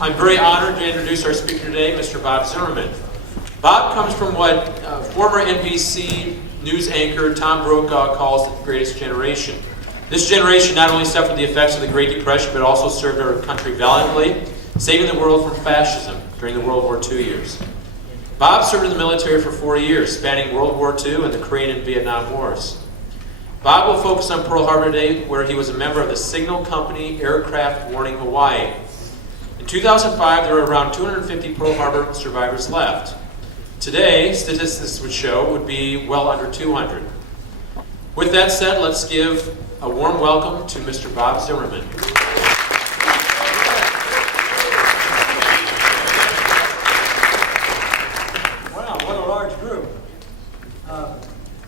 I'm very honored to introduce our speaker today, Mr. Bob Zimmerman. Bob comes from what former NBC news anchor Tom Brokaw calls the greatest generation. This generation not only suffered the effects of the Great Depression, but also served our country valiantly, saving the world from fascism during the World War II years. Bob served in the military for 4 years, spanning World War II and the Korean and Vietnam Wars. Bob will focus on Pearl Harbor today, where he was a member of the Signal Company Aircraft Warning Hawaii. In 2005, there were around 250 Pearl Harbor survivors left. Today, statistics would show would be well under 200. With that said, let's give a warm welcome to Mr. Bob Zimmerman. Wow, what a large group.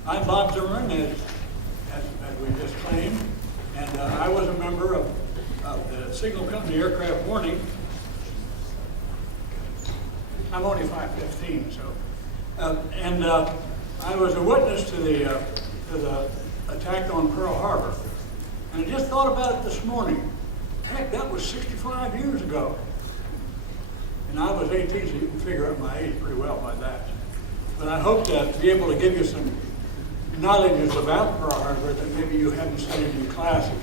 I'm Bob Zimmerman, as we just claimed, and I was a member of the Signal Company Aircraft Warning. I'm only 5'15", so. I was a witness to the attack on Pearl Harbor. And I just thought about it this morning. Heck, that was 65 years ago. And I was 18, so you can figure out my age pretty well by that. But I hope to be able to give you some knowledge about Pearl Harbor that maybe you haven't studied in classes.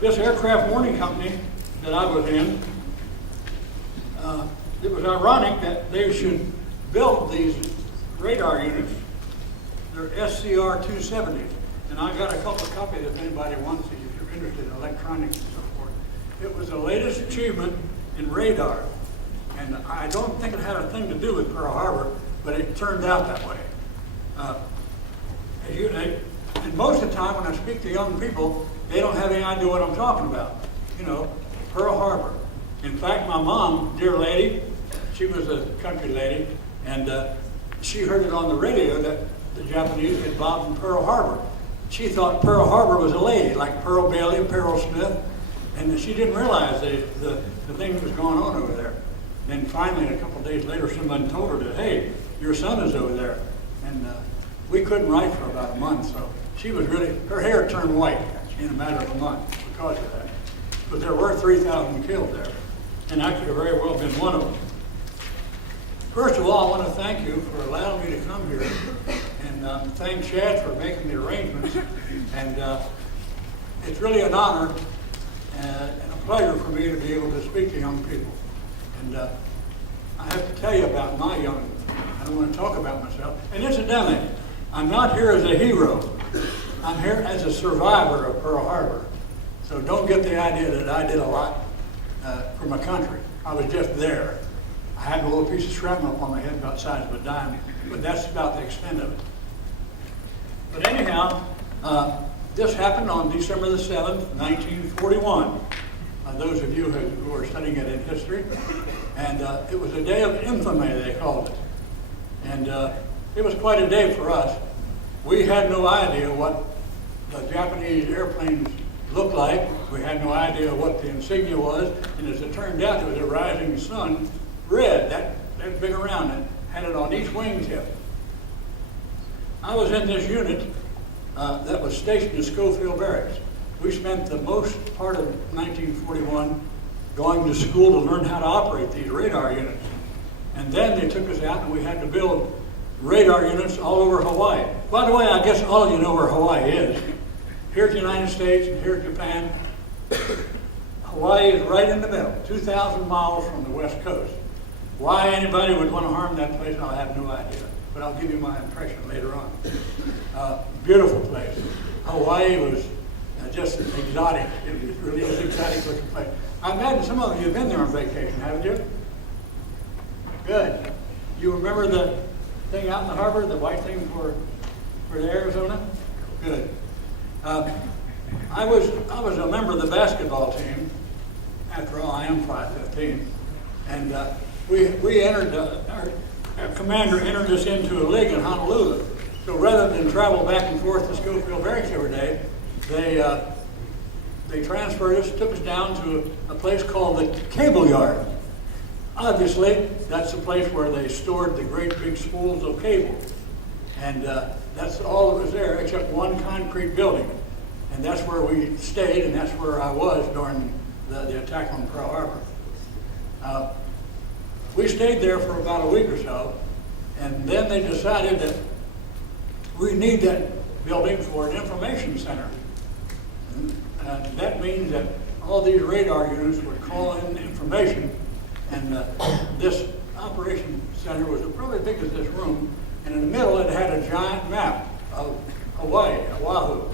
This aircraft warning company that I was in, it was ironic that they should build these radar units. They're SCR-270s. And I got a couple of copies if anybody wants these, if you're interested in electronics and so forth. It was the latest achievement in radar. And I don't think it had a thing to do with Pearl Harbor, but it turned out that way. And most of the time when I speak to young people, they don't have any idea what I'm talking about. You know, Pearl Harbor. In fact, my mom, dear lady, she was a country lady, and she heard it on the radio that the Japanese had bombed Pearl Harbor. She thought Pearl Harbor was a lady, like Pearl Bailey, Pearl Smith, and she didn't realize the thing that was going on over there. Then finally, a couple of days later, someone told her that, hey, your son is over there. And we couldn't write for about a month, so she was really, her hair turned white in a matter of a month because of that. But there were 3,000 killed there, and I could have very well been one of them. First of all, I want to thank you for allowing me to come here, and thank Chad for making the arrangements. And it's really an honor and a pleasure for me to be able to speak to young people. And I have to tell you about my young, I don't want to talk about myself. And incidentally, I'm not here as a hero. I'm here as a survivor of Pearl Harbor. So don't get the idea that I did a lot for my country. I was just there. I had a little piece of shrapnel on my head about the size of a dime, but that's about the extent of it. But anyhow, this happened on December the 7th, 1941. Those of you who are studying it in history. And it was a day of infamy, they called it. And it was quite a day for us. We had no idea what the Japanese airplanes looked like. We had no idea what the insignia was. And as it turned out, it was a rising sun, red, that big around it, had it on each wingtip. I was in this unit that was stationed at Schofield Barracks. We spent the most part of 1941 going to school to learn how to operate these radar units. And then they took us out and we had to build radar units all over Hawaii. By the way, I guess all of you know where Hawaii is. Here's the United States and here's Japan. Hawaii is right in the middle, 2,000 miles from the west coast. Why anybody would want to harm that place, I have no idea. But I'll give you my impression later on. Beautiful place. Hawaii was just exotic. It really is an exotic looking place. I imagine some of you have been there on vacation, haven't you? Good. You remember the thing out in the harbor, the white thing for the Arizona? Good. I was a member of the basketball team. After all, I am 5'15", and we entered. Our commander entered us into a league in Honolulu. So rather than travel back and forth to Schofield Barracks every day, they transferred us, took us down to a place called the Cable Yard. Obviously, that's the place where they stored the great big spools of cable. And that's all that was there except one concrete building. And that's where we stayed, and that's where I was during the attack on Pearl Harbor. We stayed there for about a week or so, and then they decided that we need that building for an information center. And that means that all these radar units would call in information, and this operation center was probably as big as this room, and in the middle it had a giant map of Hawaii, Oahu.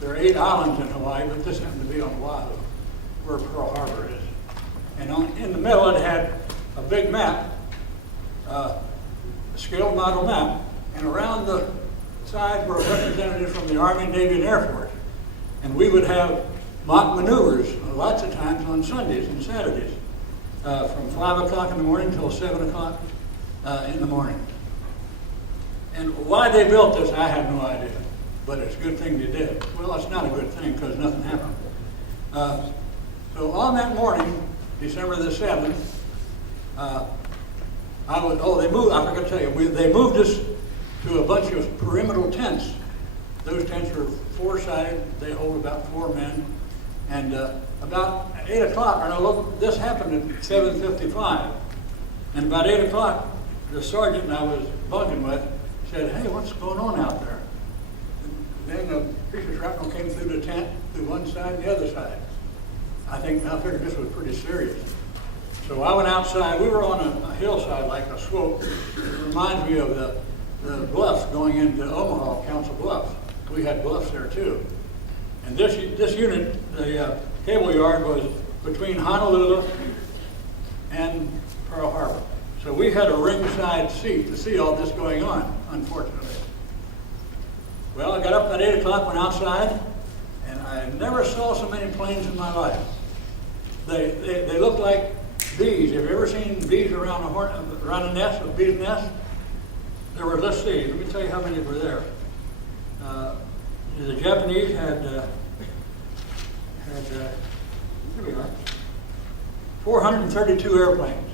There are 8 islands in Hawaii, but this happened to be on Oahu, where Pearl Harbor is. And in the middle it had a big map, a scale model map, and around the sides were representatives from the Army, Navy, and Air Force. And we would have mock maneuvers lots of times on Sundays and Saturdays, from 5 o'clock in the morning till 7 o'clock in the morning. And why they built this, I have no idea, but it's a good thing they did. Well, it's not a good thing because nothing happened. So on that morning, December the 7th, I forgot to tell you, they moved us to a bunch of perimeter tents. Those tents were 4-sided, they hold about 4 men. And about 8 o'clock, this happened at 7:55. And about 8 o'clock, the sergeant I was bugging with said, "Hey, what's going on out there?" And then a piece of shrapnel came through the tent, through one side and the other side. I figured this was pretty serious. So I went outside. We were on a hillside like a slope. It reminds me of the bluffs going into Omaha, Council Bluffs. We had bluffs there too. And this unit, the cable yard, was between Honolulu and Pearl Harbor. So we had a ringside seat to see all this going on, unfortunately. Well, I got up at 8 o'clock, went outside, and I never saw so many planes in my life. They looked like bees. Have you ever seen bees around a nest, a bee's nest? There were, let's see, let me tell you how many were there. The Japanese had here we are, 432 airplanes.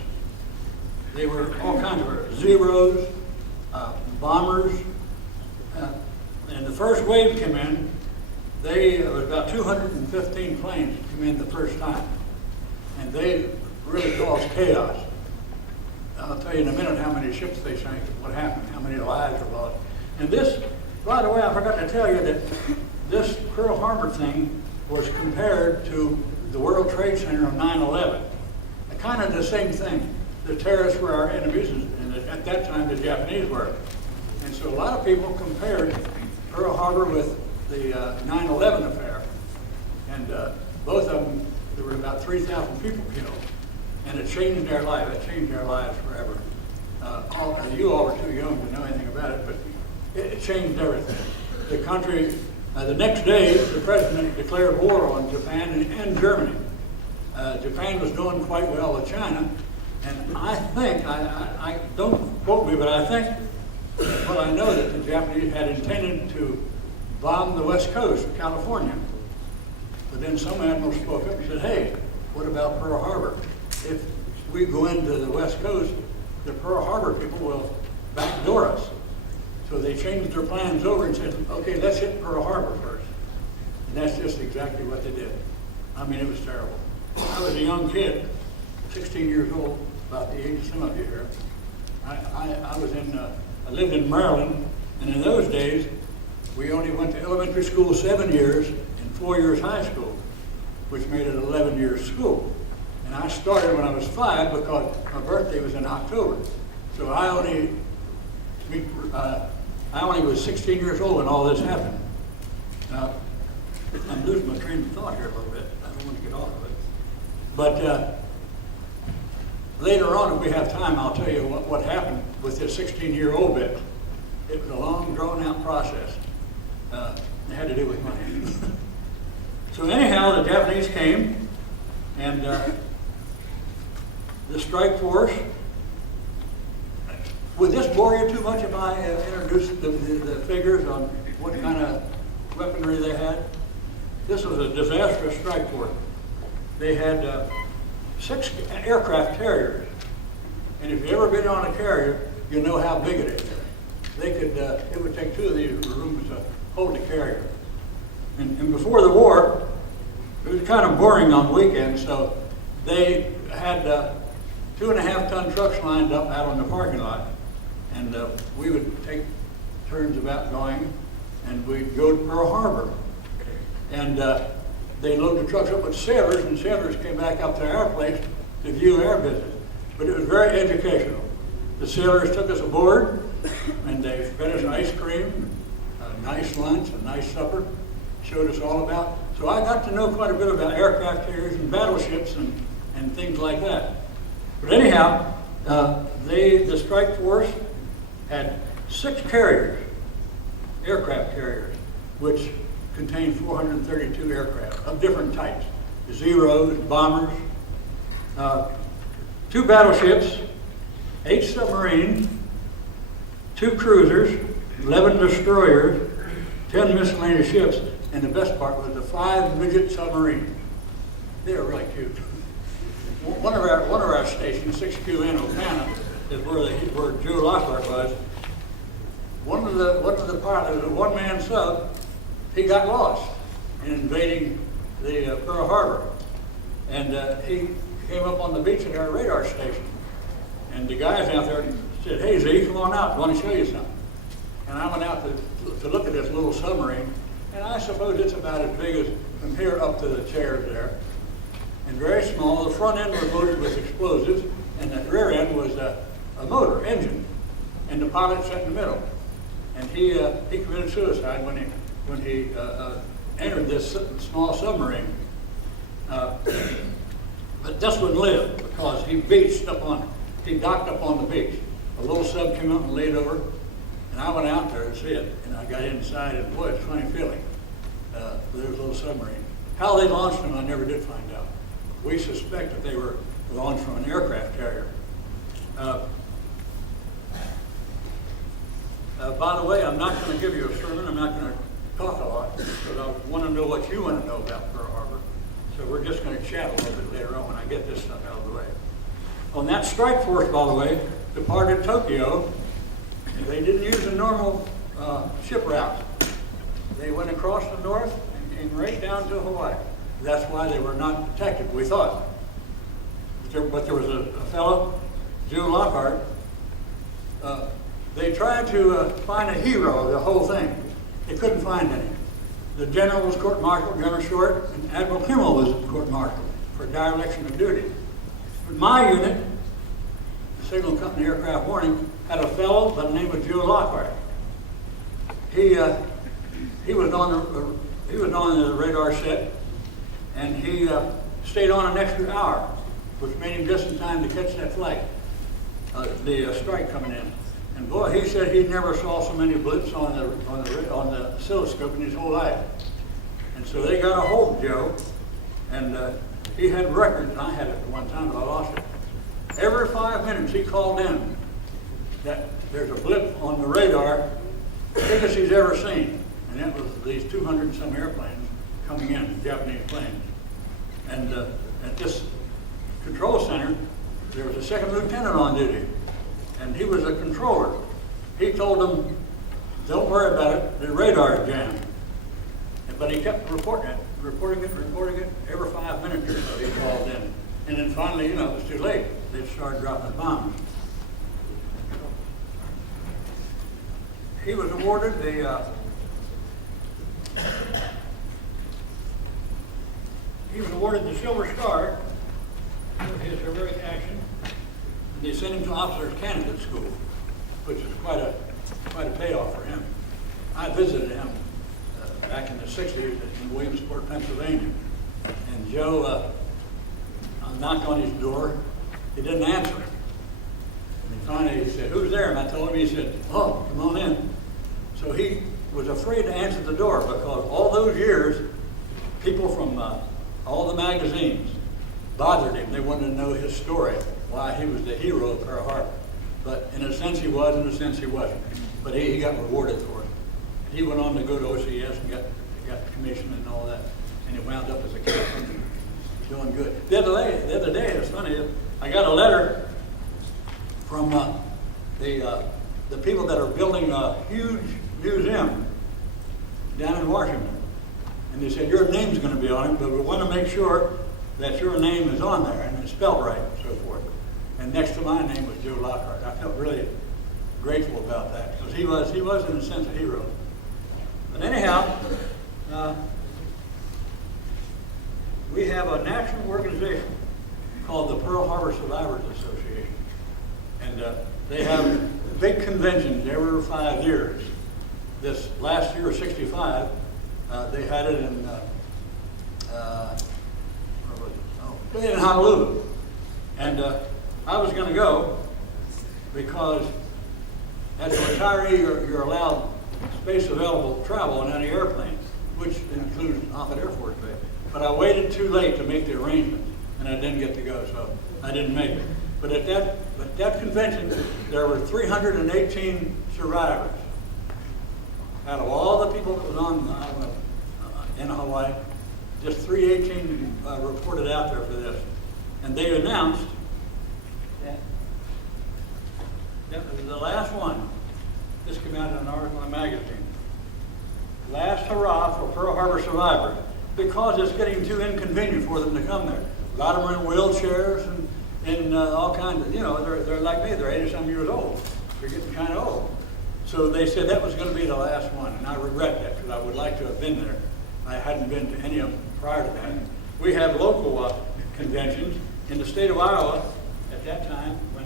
They were all kinds of Zeros, bombers. And the first wave came in, it was about 215 planes came in the first time. And they really caused chaos. I'll tell you in a minute how many ships they sank, what happened, how many lives were lost. And this, by the way, I forgot to tell you that this Pearl Harbor thing was compared to the World Trade Center of 9/11. Kind of the same thing. The terrorists were our enemies, and at that time the Japanese were. And so a lot of people compared Pearl Harbor with the 9/11 affair. And both of them, there were about 3,000 people killed. And it changed their life. It changed their lives forever. You all were too young to know anything about it, but it changed everything. The country, the next day, the president declared war on Japan and Germany. Japan was doing quite well with China, and I think, I don't quote me, but I think, well, I know that the Japanese had intended to bomb the west coast of California. But then some admiral spoke up and said, "Hey, what about Pearl Harbor? If we go into the west coast, the Pearl Harbor people will backdoor us." So they changed their plans over and said, "Okay, let's hit Pearl Harbor first." And that's just exactly what they did. I mean, it was terrible. I was a young kid, 16 years old, about the age of some of you here. I lived in Maryland, and in those days, we only went to elementary school 7 years and 4 years high school, which made it 11 years school. And I started when I was 5 because my birthday was in October. So I only was 16 years old when all this happened. Now, I'm losing my train of thought here a little bit. I don't want to get off of it. But later on, if we have time, I'll tell you what happened with this 16-year-old bit. It was a long, drawn-out process. It had to do with money. So anyhow, the Japanese came, and the strike force. Would this bore you too much if I introduced the figures on what kind of weaponry they had? This was a disastrous strike force. They had 6 aircraft carriers. And if you've ever been on a carrier, you know how big it is. It would take 2 of these rooms to hold the carrier. And before the war, it was kind of boring on weekends, so they had 2.5-ton trucks lined up out on the parking lot. And we would take turns about going, and we'd go to Pearl Harbor. And they load the trucks up with sailors, and sailors came back up to our place to view our business. But it was very educational. The sailors took us aboard, and they fed us ice cream, a nice lunch, a nice supper, showed us all about. So I got to know quite a bit about aircraft carriers and battleships and things like that. But anyhow, the strike force had 6 carriers, aircraft carriers, which contained 432 aircraft of different types, Zeros, bombers, 2 battleships, 8 submarines, 2 cruisers, 11 destroyers, 10 miscellaneous ships, and the best part was the 5 midget submarines. They were really cute. One of our stations, 6Q in Ocana, is where Joe Lockhart was. One of the pilots, a one-man sub, he got lost in invading the Pearl Harbor, and he came up on the beach at our radar station. And the guys out there said, "Hey Z, come on out, I want to show you something." And I went out to look at this little submarine, and I suppose it's about as big as from here up to the chairs there, and very small. The front end was loaded with explosives, and the rear end was a motor engine, and the pilot sat in the middle. And he committed suicide when he entered this small submarine. But this one lived because he docked up on the beach. A little sub came up and laid over, and I went out there to see it, and I got inside, and boy, it's a funny feeling. There was a little submarine. How they launched them, I never did find out. We suspect that they were launched from an aircraft carrier. By the way, I'm not going to give you a sermon. I'm not going to talk a lot, because I want to know what you want to know about Pearl Harbor. So we're just going to chat a little bit later on when I get this stuff out of the way. On that strike force, by the way, departed Tokyo. They didn't use the normal ship route. They went across the north and came right down to Hawaii. That's why they were not detected, we thought. But there was a fellow, Joe Lockhart. They tried to find a hero of the whole thing. They couldn't find any. The general was court-martialed, General Short, and Admiral Kimmel was court-martialed for dereliction of duty. But my unit, the Signal Company Aircraft Warning, had a fellow by the name of Joe Lockhart. He was on the radar set, and he stayed on an extra hour, which made him just in time to catch that flight, the strike coming in. And boy, he said he never saw so many blips on the oscilloscope in his whole life. And so they got a hold of Joe, and he had records, and I had it at one time, but I lost it. Every 5 minutes he called in that there's a blip on the radar, biggest he's ever seen. And that was these 200 and some airplanes coming in, Japanese planes. And at this control center, there was a second lieutenant on duty, and he was a controller. He told them, "Don't worry about it, the radar is jammed." But he kept reporting it every 5 minutes or so he called in. And then finally, it was too late. They started dropping bombs. He was awarded the Silver Star for his heroic action. And they sent him to Officers Candidate School, which is quite a payoff for him. I visited him back in the 60s in Williamsport, Pennsylvania. And Joe, I knocked on his door. He didn't answer. And finally he said, "Who's there?" And I told him. He said, "Oh, come on in." So he was afraid to answer the door because all those years, people from all the magazines bothered him. They wanted to know his story, why he was the hero of Pearl Harbor. But in a sense he was, in a sense he wasn't. But he got rewarded for it. He went on to go to OCS and got commissioned and all that. And he wound up as a captain, doing good. The other day, it's funny, I got a letter from the people that are building a huge museum down in Washington. And they said, "Your name's going to be on it, but we want to make sure that your name is on there and it's spelled right," and so forth. and next to my name was Joe Lockhart. I felt really grateful about that because he was in a sense a hero. But anyhow, we have a national organization called the Pearl Harbor Survivors Association, and they have big conventions every 5 years. This last year, '65, they had it in where was it? Oh, in Honolulu, and I was going to go because as a retiree, you're allowed space available travel on any airplane, which includes Offutt Air Force Base. But I waited too late to make the arrangements, and I didn't get to go, so I didn't make it. But at that convention, there were 318 survivors. Out of all the people that was on in Hawaii, just 318 reported out there for this. And they announced that the last one, this came out in an article in a magazine, last hurrah for Pearl Harbor survivors, because it's getting too inconvenient for them to come there. A lot of them are in wheelchairs and all kinds of, they're like me, they're 80-some years old. They're getting kind of old. So they said that was going to be the last one, and I regret that because I would like to have been there. I hadn't been to any of them prior to that. We had local conventions in the state of Iowa at that time when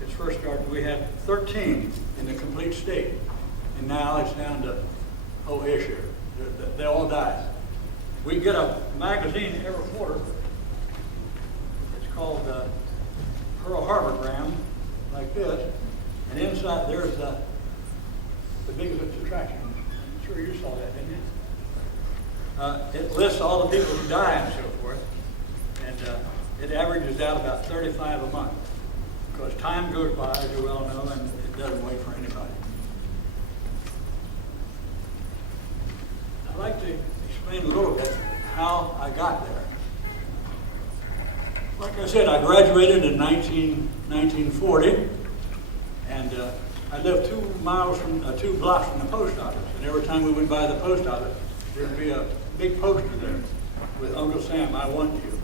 it first started. We had 13 in the complete state, and now it's down to ish here. They all died. We get a magazine every quarter. It's called Pearl Harborgram, like this, and inside there's the biggest attraction. I'm sure you saw that, didn't you? It lists all the people who die and so forth, and it averages out about 35 a month, because time goes by, as you well know, and it doesn't wait for anybody. I'd like to explain a little bit how I got there. Like I said, I graduated in 1940, and I lived 2 blocks from the post office. And every time we went by the post office, there'd be a big poster there with Uncle Sam, I want you.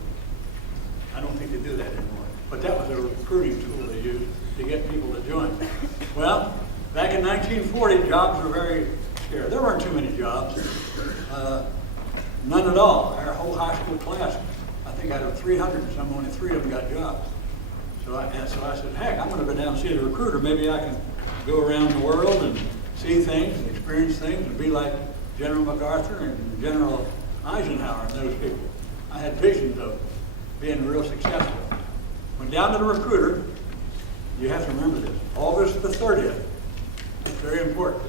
I don't think they do that anymore. But that was a recruiting tool they used to get people to join. Well, back in 1940, jobs were very scarce. There weren't too many jobs. None at all. Our whole high school class, I think out of 300 and some, only 3 of them got jobs. So I said, heck, I'm going to go down and see the recruiter. Maybe I can go around the world and see things and experience things and be like General MacArthur and General Eisenhower and those people. I had visions of being real successful. Went down to the recruiter. You have to remember this. August the 30th. It's very important.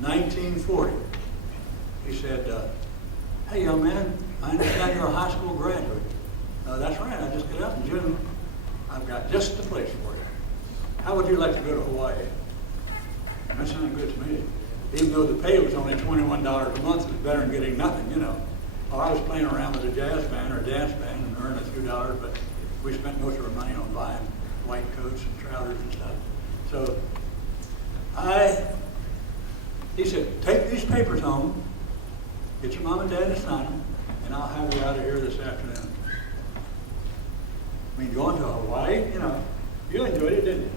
1940. He said, hey, young man, I understand you're a high school graduate. That's right. I just got out in June. I've got just the place for you. How would you like to go to Hawaii? That sounded good to me. Even though the pay was only $21 a month, it was better than getting nothing, Well, I was playing around with a jazz band or a dance band and earned a few dollars, but we spent most of our money on buying white coats and trousers and stuff. So he said, take these papers home, get your mom and dad to sign them, and I'll have you out of here this afternoon. I mean, going to Hawaii, you enjoyed it, didn't you?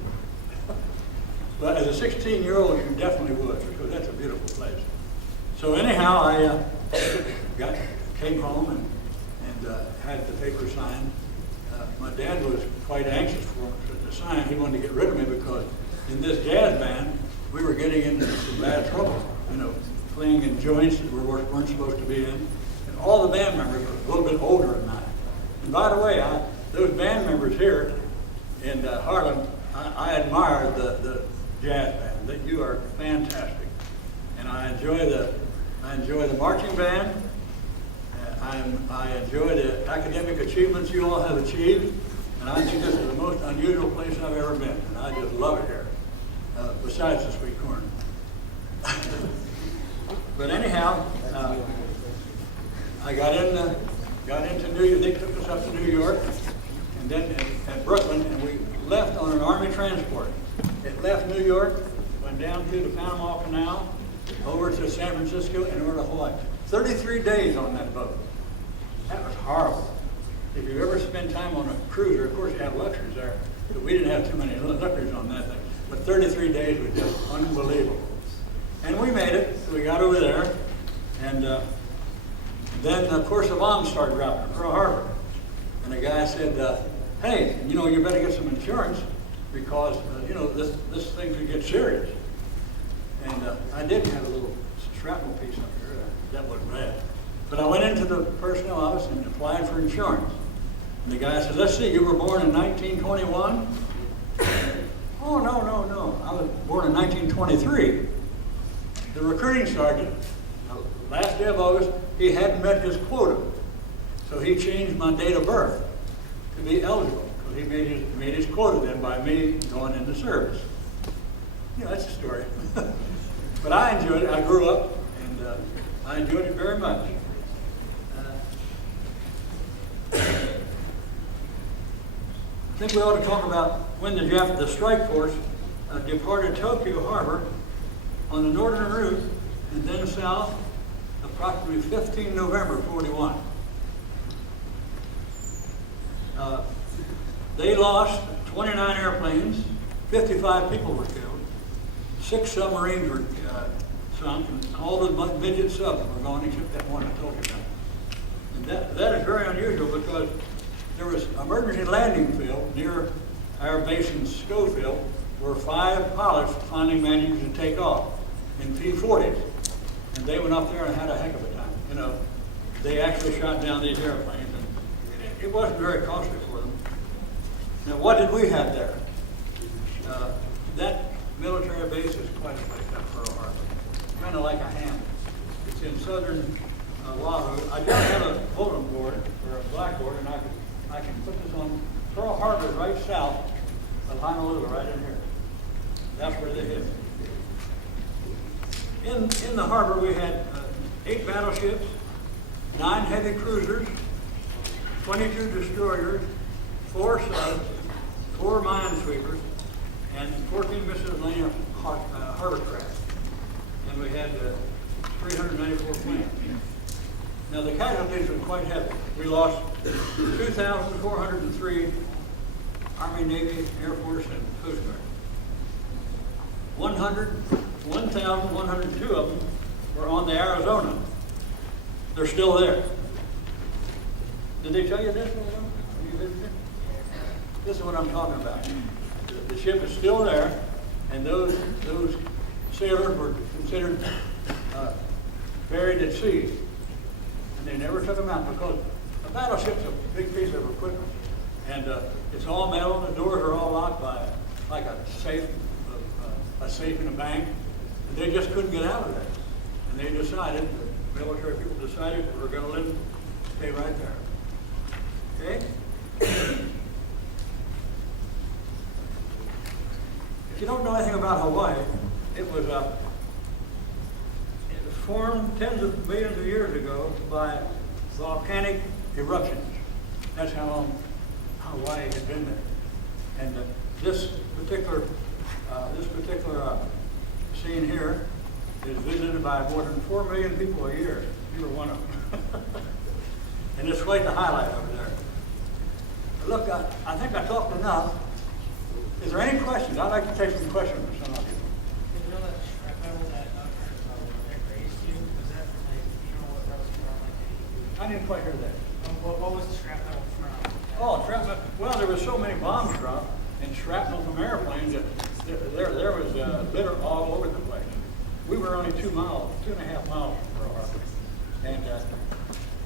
But as a 16-year-old, you definitely would, because that's a beautiful place. So anyhow, I came home and had the paper signed. My dad was quite anxious for to sign. He wanted to get rid of me because in this jazz band, we were getting into some bad trouble, playing in joints that we weren't supposed to be in. And all the band members were a little bit older than I. And by the way, those band members here in Harlem, I admire the jazz band. That you are fantastic, and I enjoy the marching band. I enjoy the academic achievements you all have achieved, and I think this is the most unusual place I've ever been, and I just love it here. Besides the sweet corn. But anyhow, I got into New York. They took us up to New York, and then at Brooklyn, and we left on an Army transport. It left New York, went down through the Panama Canal, over to San Francisco, and over to Hawaii. 33 days on that boat. That was horrible. if you ever spend time on a cruiser, of course you have luxuries there, but we didn't have too many luxuries on that thing. But 33 days was just unbelievable. And we made it. We got over there, and then of course the bombs started dropping at Pearl Harbor. And the guy said, hey, you know, you better get some insurance because, you know, this thing could get serious. And I did have a little shrapnel piece up here. That wasn't bad. But I went into the personnel office and applied for insurance. And the guy said, let's see, you were born in 1921? Oh, no. I was born in 1923. The recruiting sergeant, last day of August, he hadn't met his quota. So he changed my date of birth to be eligible. Because he made his quota then by me going into service. You know, that's the story. But I enjoyed it. I grew up, and I enjoyed it very much. I think we ought to talk about when the strike force departed Tokyo Harbor on the northern route and then south, approximately 15 November 41. They lost 29 airplanes, 55 people were killed, 6 submarines were sunk, and all the midget subs were gone except that one I told you about. And that is very unusual because there was an emergency landing field near our base in Schofield where 5 pilots finally managed to take off in P-40s. And they went up there and had a heck of a time. You know, they actually shot down these airplanes, and it wasn't very costly for them. Now, what did we have there? That military base is quite a place, that Pearl Harbor. Kind of like a ham. It's in southern Oahu. I just have a bulletin board or a blackboard, and I can put this on. Pearl Harbor right south of Honolulu, right in here. That's where they hit. In the harbor, we had 8 battleships, 9 heavy cruisers, 22 destroyers, 4 subs, 4 minesweepers, and 14 miscellaneous harbor craft. And we had 394 planes. Now the casualties were quite heavy. We lost 2,403 Army, Navy, Air Force, and Coast Guard. 1,102 of them were on the Arizona. They're still there. Did they tell you this? Have you visited? This is what I'm talking about. The ship is still there, and those sailors were considered buried at sea. And they never took them out because a battleship's a big piece of equipment. And it's all metal, and the doors are all locked by like a safe in a bank. And they just couldn't get out of there. And they decided, the military people decided we're going to let them stay right there. Okay? If you don't know anything about Hawaii, it was formed tens of millions of years ago by volcanic eruptions. That's how long Hawaii had been there. And this particular scene here is visited by more than 4 million people a year. You were one of them. And it's quite the highlight over there. Look, I think I talked enough. Is there any questions? I'd like to take some questions from some of you. Did you know that shrapnel that grazed you? Was that like, you know what that was from? Like, I didn't quite hear that. what was the shrapnel from? Oh, shrapnel. Well, there was so many bombs dropped and shrapnel from airplanes that there was litter all over the place. We were only 2.5 miles from Pearl Harbor. And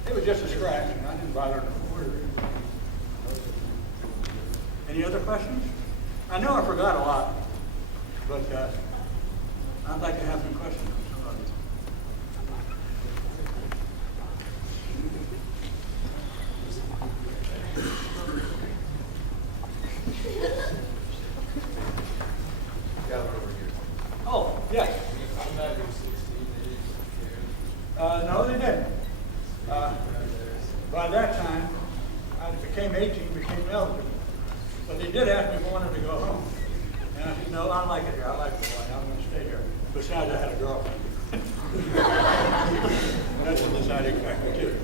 it was just a scratch, and I didn't bother to report it. Any other questions? I know I forgot a lot, but I'd like to have some questions from some of you. Oh, yes. No, they didn't. By that time, I became 18, became eligible. But they did ask me if I wanted to go home. And I said, no, I like it here. I like Hawaii. I'm going to stay here. Besides, I had a girlfriend. That's a deciding factor, too.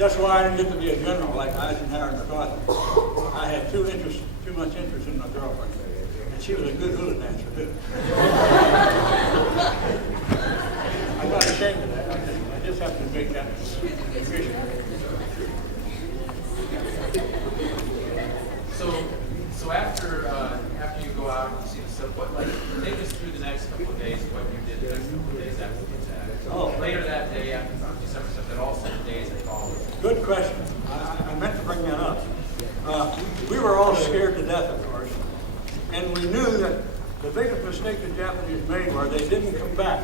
That's why I didn't get to be a general like Eisenhower and MacArthur. I had too much interest in my girlfriend. And she was a good hula dancer, too. I'm not ashamed of that. I just have to make that admission. So after you go out and you see the stuff, take us through the next couple of days, what you did the next couple of days after the attack. Oh. Later that day after December 7th, that also the days that followed. Good question. I meant to bring that up. We were all scared to death, of course, and we knew that the biggest mistake the Japanese made was they didn't come back.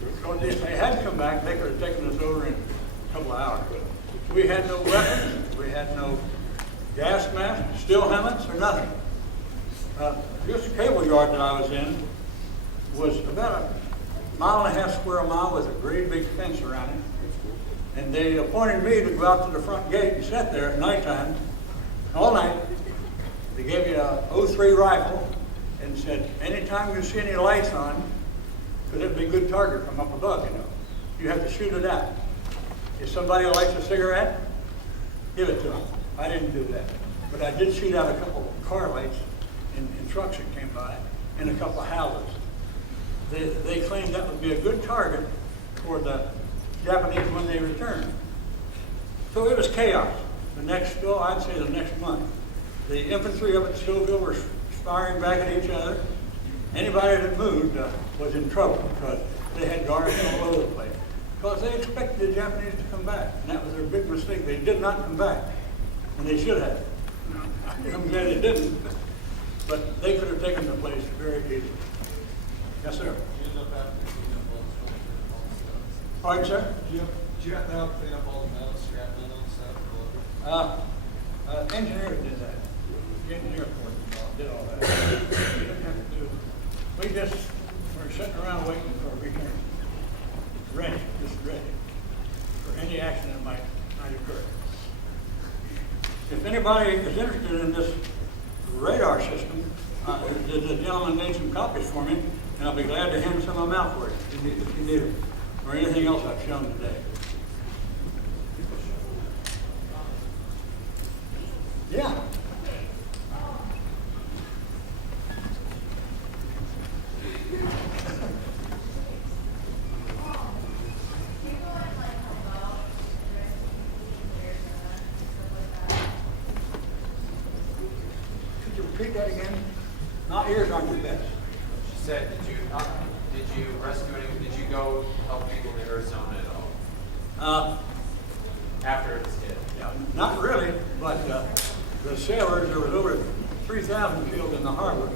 Because if they had come back, they could have taken us over in a couple of hours. But we had no weapons, we had no gas masks, steel helmets, or nothing. This cable yard that I was in was about a mile and a half square mile with a great big fence around it. And they appointed me to go out to the front gate and sit there at nighttime, all night. They gave you a .03 rifle and said, anytime you see any lights on, because it'd be a good target from up above, you have to shoot it out. If somebody lights a cigarette, give it to them. I didn't do that. But I did shoot out a couple of car lights in trucks that came by and a couple of houses. They claimed that would be a good target for the Japanese when they returned. So it was chaos. I'd say the next month. The infantry up at Stouffville were firing back at each other. Anybody that moved was in trouble because they had guards all over the place. Because they expected the Japanese to come back, and that was their big mistake. They did not come back, and they should have. I'm glad they didn't, but they could have taken the place very easily. Yes, sir. Pardon, sir? Did you have to help clean up all the metal, scrap metal and stuff? Engineers did that. The engineer force did all that. We didn't have to do. We just were sitting around waiting for a return. Ready, just ready for any action that might occur. If anybody is interested in this radar system, the gentleman made some copies for me, and I'll be glad to hand some of them out for you if you need them, or anything else I've shown today. Yeah. Could you repeat that again? My ears aren't the best. She said, did you rescue anyone? Did you go help people in Arizona at all? After it was hit? Yeah, not really, but the sailors, there was over 3,000 killed in the harbor,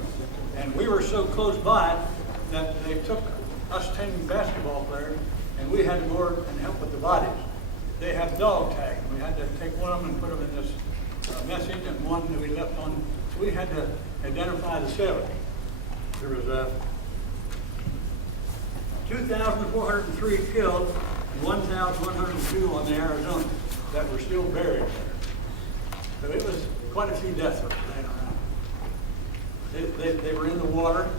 and we were so close by that they took us 10 basketball players, and we had to go over and help with the bodies. They have dog tags. We had to take one of them and put them in this message, and one that we left on. So we had to identify the sailors. There was 2,403 killed, and 1,102 on the Arizona that were still buried there. So it was quite a few deaths laying around. They were in the water.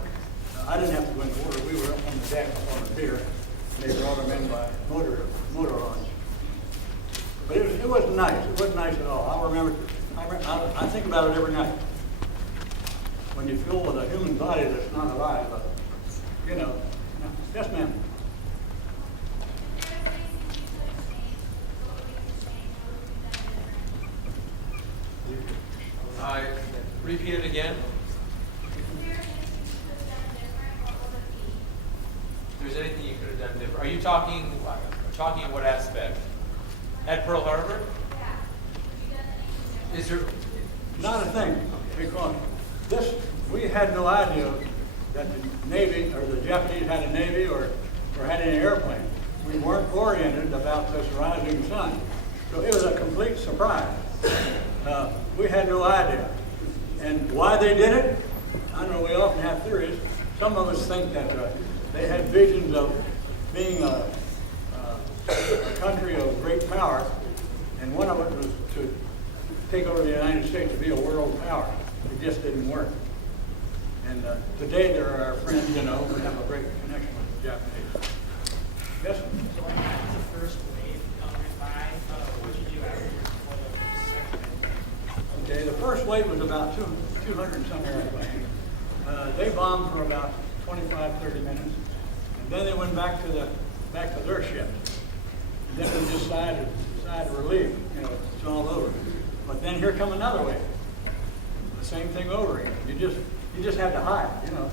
I didn't have to go in the water. We were up on the deck on the pier. They brought them in by motor launch. But it wasn't nice. It wasn't nice at all. I think about it every night. When you feel with a human body that's not alive, Yes, ma'am. Repeat it again. If there's anything you could have done different. Are you talking in what aspect? At Pearl Harbor? Yeah. Is there? Not a thing, because we had no idea that the Navy or the Japanese had a Navy or had any airplanes. We weren't oriented about this rising sun. So it was a complete surprise. We had no idea. And why they did it, I know we often have theories. Some of us think that they had visions of being a country of great power, and one of it was to take over the United States to be a world power. It just didn't work. And today they're our friends, we have a great connection with the Japanese. Yes? So when the first wave coming by, Okay, the first wave was about 200 and some airplanes. They bombed for about 25, 30 minutes, and then they went back to their ships. And then they just decided to relieve. You know, it's all over. But then here come another wave. The same thing over again. You just had to hide. You know.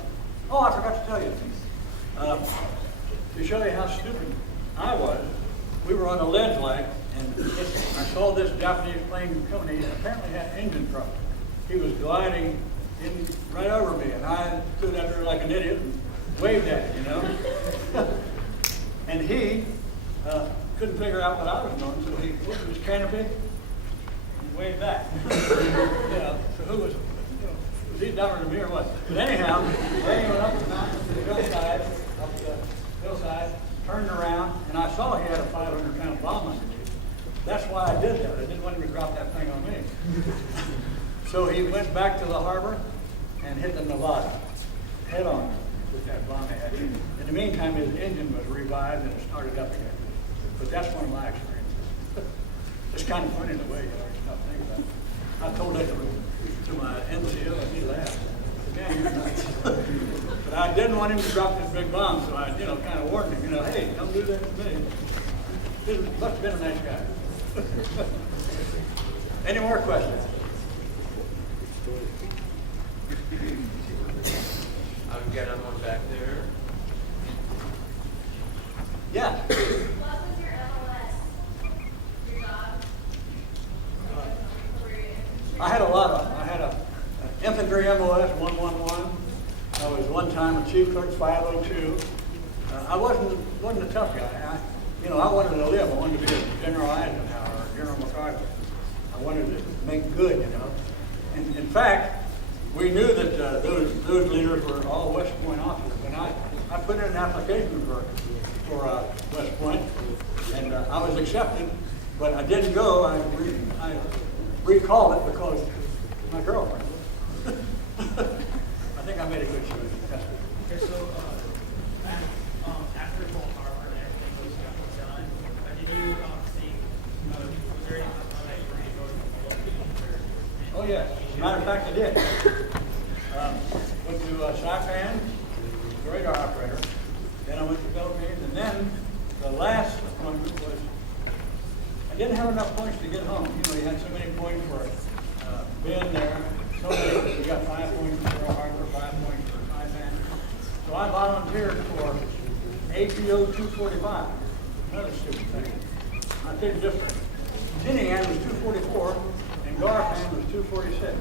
Oh, I forgot to tell you. To show you how stupid I was, we were on a ledge lag, and I saw this Japanese plane coming. He apparently had engine trouble. He was gliding in right over me, and I stood out there like an idiot and waved at him, you know. And he couldn't figure out what I was doing, so he looked at his canopy and waved back. You know, so who was, you know, was he dumber than me or what? But anyhow, they went up the mountain to the hillside, turned around, and I saw he had a 500-pound bomb underneath. That's why I did that. I didn't want him to drop that thing on me. So he went back to the harbor and hit the Nevada head on with that bomb he had. In the meantime, his engine was revived and it started up again. But that's one of my experiences. It's kind of funny in a way, you know, you stop thinking about it. I told that to my NCO and he laughed. Man, you're nuts. But I didn't want him to drop this big bomb, so I, you know, kind of warned him, you know, hey, don't do that to me. He must have been a nice guy. Any more questions? We've got another one back there. Yeah. What was your LOS? Your job? I had a lot of them. I had a infantry MOS 111. I was one time a chief clerk 502. I wasn't a tough guy. I wanted to live. I wanted to be a General Eisenhower or General MacArthur. I wanted to make good, you know. And in fact, we knew that those leaders were all West Point officers. And I put in an application for West Point, and I was accepted, but I didn't go. I recalled it because my girlfriend. I think I made a good choice. Okay, so after PearlHarbor and everything was done, did you see, was there any that you were going to go to the Philippines? Oh, yes. As a matter of fact, I did. Went to Saipan, radar operator. Then I went to the Philippines, and then the last appointment was, I didn't have enough points to get home. You know, you had so many points for being there. So many, you got 5 points for Pearl Harbor, 5 points for Saipan. So I volunteered for APO 245. Another stupid thing. I did different. Tinian was 244, and Garpan was 246.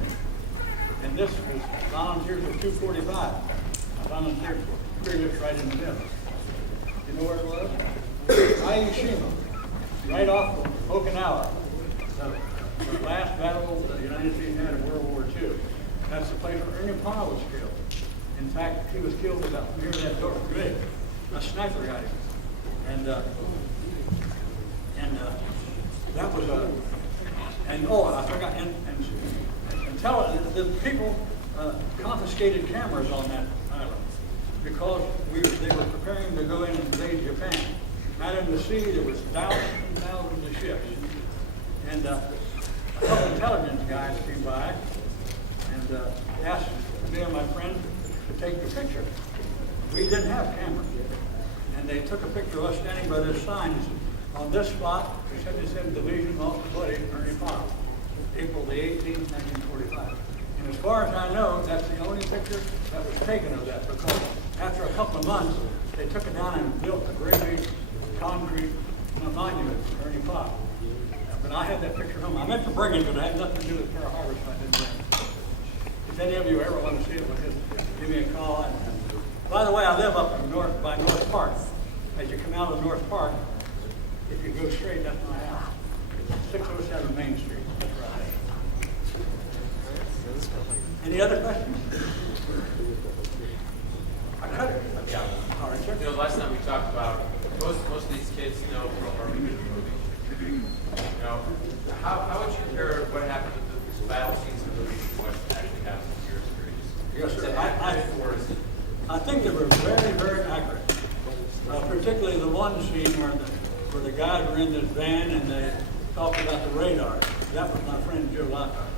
And this was volunteered for 245. I volunteered for previous right in the middle. You know where it was? Aishima, right off of Okinawa. The last battle the United States had in World War II. That's the place where Ernie Pa was killed. In fact, he was killed about near that door. Good. A sniper got him. And that was a, and oh, I forgot, and tell the people confiscated cameras on that island because they were preparing to go in and invade Japan. Out in the sea, there was thousands and thousands of ships. And a couple intelligence guys came by and asked me and my friend to take the picture. We didn't have cameras. And they took a picture of us standing by this sign. On this spot, the 77th Division lost a buddy, Ernie Pa, April the 18th, 1945. And as far as I know, that's the only picture that was taken of that because after a couple of months, they took it down and built a great big concrete monument for Ernie Pa. But I had that picture home. I meant to bring it, but it had nothing to do with Pearl Harbor, so I didn't bring it. If any of you ever want to see it, just give me a call. By the way, I live up in by North Park. As you come out of North Park, if you go straight, that's my house. It's 607 Main Street. That's where I am. Any other questions? I cut it. Yeah. All right, sir. You know, last time we talked about most of these kids know Pearl Harbor in the movie. You know, how would you compare what happened with the battle scenes in the movie to what actually happened in your experience? Yes, sir. Is it accurate or is it? I think they were very, very accurate. Particularly the one scene where the guys were in this van and they talked about the radar. That was my friend Joe Lockhart.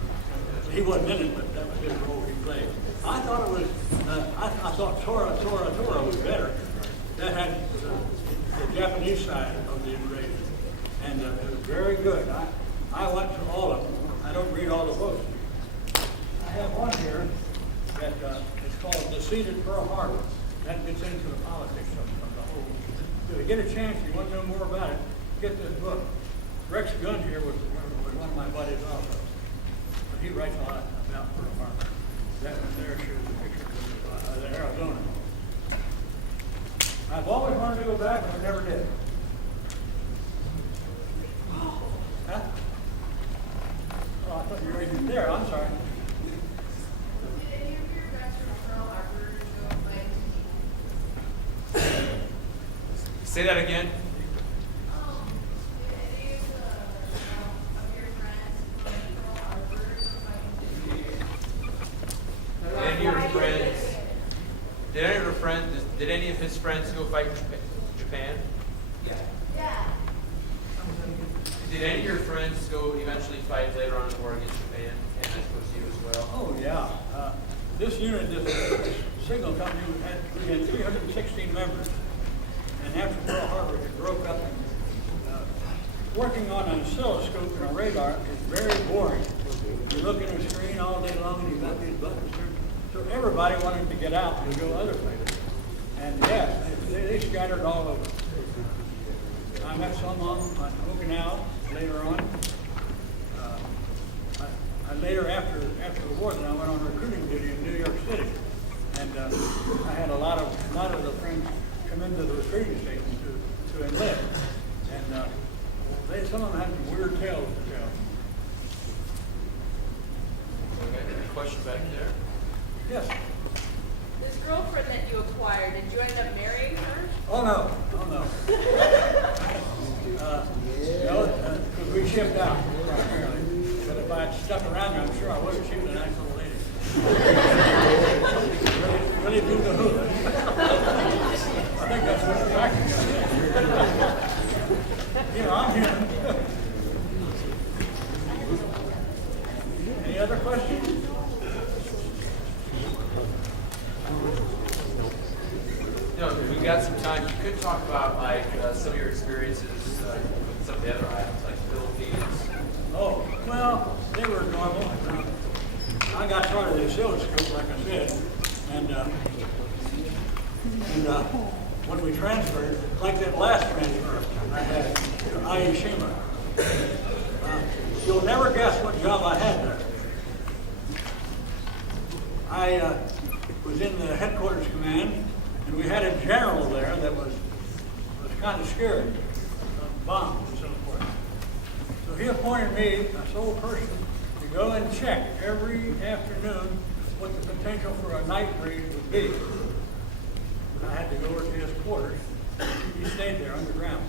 he wasn't in it, but that was his role he played. I thought it was, I thought Tora was better. That had the Japanese side of the invasion, and it was very good. I went through all of them. I don't read all the books. I have one here that it's called Deceited Pearl Harbor. That gets into the politics of the whole. If you get a chance, you want to know more about it, get this book. Rex Gunn here was one of my buddies also. But he writes a lot about Pearl Harbor. That one there shows a picture of Arizona. I've always wanted to go back, but I never did. Huh? Oh, I thought you were right there. I'm sorry. Did any of your friends from Pearl Harbor go play? Say that again. Did any of your friends from Pearl Harbor go Did any of your friends? Did any of his friends go fight in Japan? Yeah. Did any of your friends go eventually fight later on in the war against Japan? And I suppose you as well. Oh, yeah. This unit, this signal company, we had 316 members. And after Pearl Harbor, it broke up. And, working on an oscilloscope and a radar is very boring. You look at a screen all day long and you've got these buttons. So everybody wanted to get out and go other places. And yes, they scattered all over. I met some on Okinawa later on. I later, after the war, then I went on recruiting duty in New York City, and I had a lot of the friends come into the recruiting station to enlist, and some of them had some weird tales to tell. Okay. Any question back there? Yes. This girlfriend that you acquired, did you end up marrying her? Oh no. No, because we shipped out primarily. But if I had stuck around there, I'm sure I would have. She was a nice old lady. really do the hula. I think that's what the practice is. You know, I'm here. Any other questions? No, if we've got some time, you could talk about like some of your experiences with some of the other items, like the Philippines. Oh, well, they were normal. I got started at the oscilloscope, like I said, and when we transferred, like that last transfer I had to Aishima, you'll never guess what job I had there. I was in the headquarters command, and we had a general there that was kind of scared of bombs and so forth. So he appointed me, a sole person, to go and check every afternoon what the potential for a night raid would be. I had to go over to his quarters. He stayed there underground.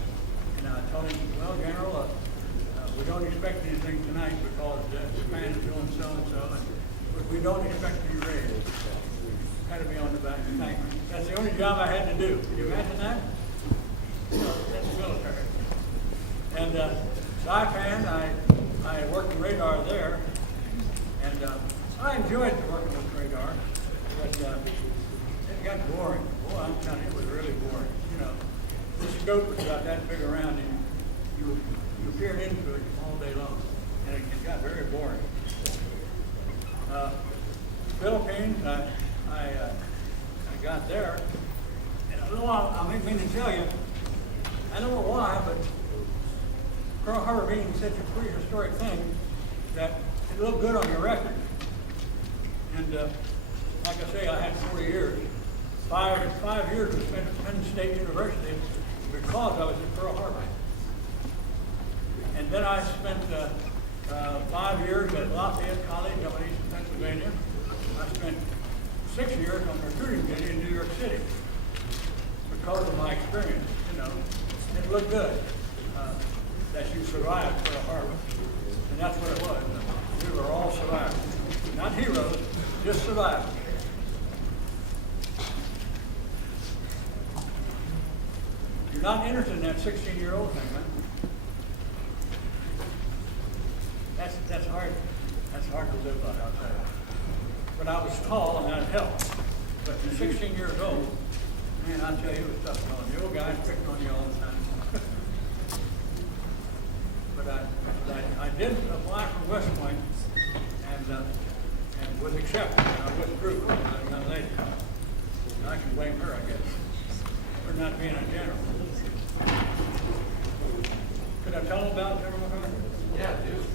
And I told him, well, General, we don't expect anything tonight because Japan is doing so-and-so, but we don't expect to be raided. Had to be on the back of the tank. That's the only job I had to do. Can you imagine that? That's the military. And Saipan, I worked in radar there, and I enjoyed working with radar, but it got boring. Boy, I'm telling you, it was really boring. You know, the scope was about that big around, and you peered into it all day long, and it got very boring. Philippines, I got there, and I mean to tell you, I don't know why, but Pearl Harbor being such a prehistoric thing, that it looked good on your record. And like I say, I had 40 years. Five years was spent at Penn State University because I was at Pearl Harbor. And then I spent 5 years at Lafayette College up in Eastern Pennsylvania. I spent 6 years on recruiting duty in New York City because of my experience. You know, it looked good that you survived Pearl Harbor, and that's what it was. We were all survivors, not heroes, just survivors. You're not interested in that 16-year-old thing, man. That's hard. That's hard to live by, I'll tell you. But I was tall and that helped. But at 16 years old, man, I tell you, it was tough on the old guys picking on you all the time. But I did apply for West Point and was accepted. I withdrew from that young lady. And I can blame her, I guess, for not being a general. Could I tell them about General MacArthur? Yeah, dude.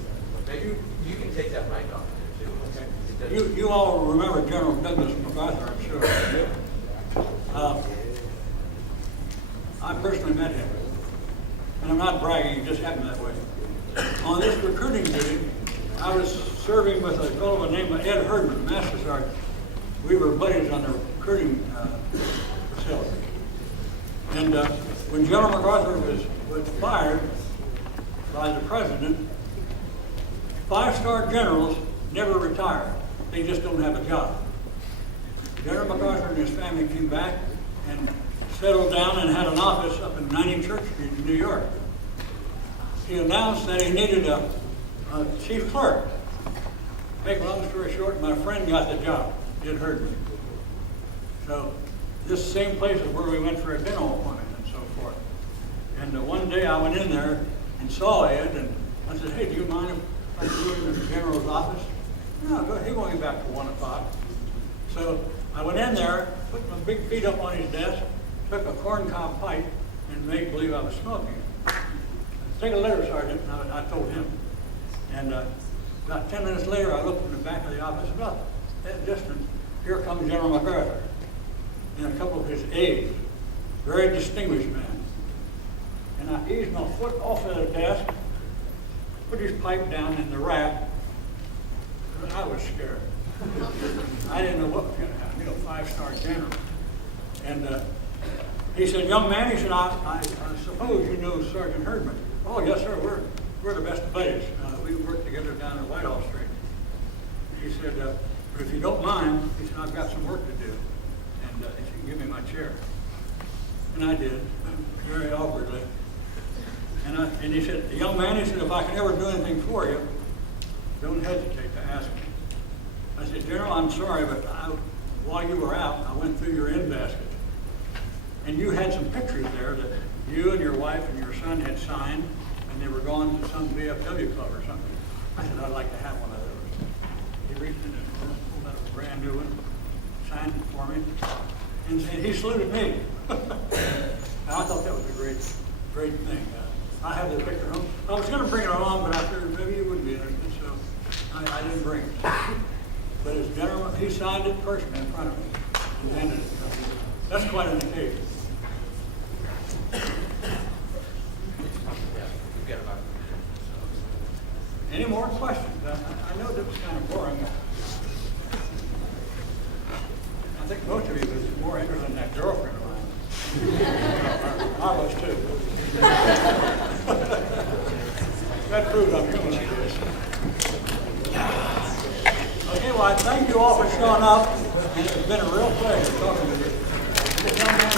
Maybe you can take that mic off there too. Okay. You all remember General Douglas MacArthur, I'm sure. I personally met him. And I'm not bragging, it just happened that way. On this recruiting duty, I was serving with a fellow by the name of Ed Herdman, Master Sergeant. We were buddies on the recruiting facility. And when General MacArthur was fired by the president, 5-star generals never retire. They just don't have a job. General MacArthur and his family came back and settled down and had an office up in 90 Church Street in New York. He announced that he needed a chief clerk. Make a long story short, my friend got the job. It hurt me. So this same place is where we went for a dental appointment and so forth. And one day I went in there and saw Ed, and I said, "Hey, do you mind if I go in the general's office?" "No, go ahead. He won't be back till 1 o'clock. So I went in there, put my big feet up on his desk, took a corncob pipe, and made believe I was smoking. "Take a letter, Sergeant," and I told him. And about 10 minutes later, I looked in the back of the office. About that distance, here comes General MacArthur and a couple of his aides, very distinguished men. And I eased my foot off of the desk, put his pipe down in the rack, and I was scared. I didn't know what was going to happen, 5-star general. And he said, "Young man," he said, I suppose you know Sergeant Herdman." "Oh, yes, sir. We're the best buddies. We work together down at Whitehall Street." He said, "But if you don't mind," he said, "I've got some work to do. And if you can give me my chair." And I did, very awkwardly. And he said, "Young man," he said, "if I can ever do anything for you, don't hesitate to ask me." I said, "General, I'm sorry, but while you were out, I went through your in basket. And you had some pictures there that you and your wife and your son had signed, and they were going to some VFW club or something." I said, "I'd like to have one of those." He reached in his purse, pulled out a brand new one, signed it for me, and he saluted me. And I thought that was a great thing. I have the picture home. I was going to bring it along, but I figured maybe you wouldn't be interested, so I didn't bring it. But as general, he signed it personally in front of me and handed it to me. That's quite an occasion. Any more questions? I know that was kind of boring. I think most of you was more interested in that girlfriend of mine. I was too. That proves I'm human, I guess. Okay, well, I thank you all for showing up, and it's been a real pleasure talking with you. This young man